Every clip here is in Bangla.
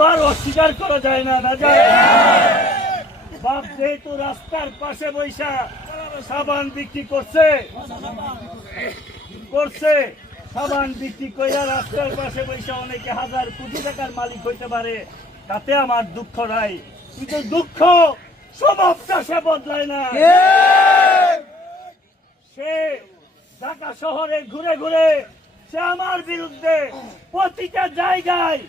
তো আর অস্বীকার করা যায় না রাজা। বাপ যেহেতু রাস্তার পাশে বৈশা সাবান বিক্রি করছে সাবান বিক্রি কইরা রাস্তার পাশে বৈশা অনেকে হাজার কোটি টাকার মালিক হইতে পারে, তাতে আমার দুঃখ নাই। কিন্তু দুঃখ স্বভাবটা সে বদলায় না। সে ঢাকা শহরে ঘুরে ঘুরে সে আমার বিরুদ্ধে প্রতিটা জায়গায়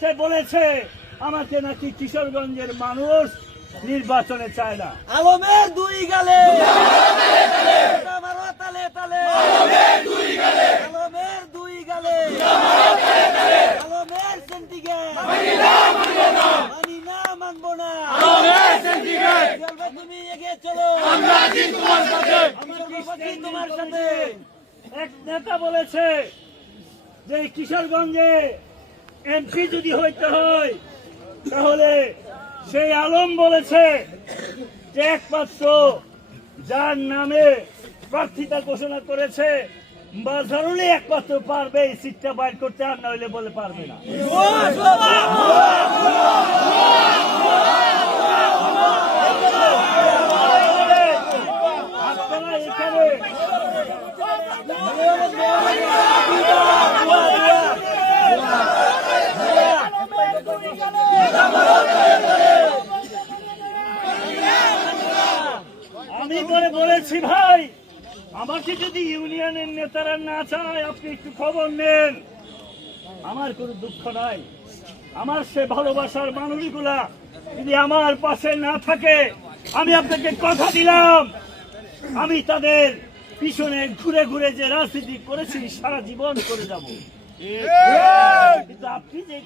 সে বলেছে আমাকে নাকি কিশোরগঞ্জের মানুষ নির্বাচনে চায় না। আলমের দুই গালে আলমের সেন্টিগ্রেড মানবো না। তুমি এগিয়ে চলো, তোমার সাথে। এক নেতা বলেছে যে কিশোরগঞ্জে এমপি যদি হইতে হয় তাহলে সেই আলম বলেছে যে একমাত্র যার নামে প্রার্থিতা ঘোষণা করেছে বাজারুলি একমাত্র পারবে এই সিটটা বাইর করতে, আর না হইলে বলে পারবে না। আপনারা এখানে আমি করে বলেছি ভাই, আমাকে যদি ইউনিয়নের নেতারা না চায় আপনি একটু খবর নেন, আমার কোনো দুঃখ নাই। আমার সে ভালোবাসার মানুষগুলা যদি আমার পাশে না থাকে, আমি আপনাকে কথা দিলাম আমি তাদের পিছনে ঘুরে ঘুরে যে রাজনীতি করেছি সারা জীবন করে যাব। কিন্তু আপনি যে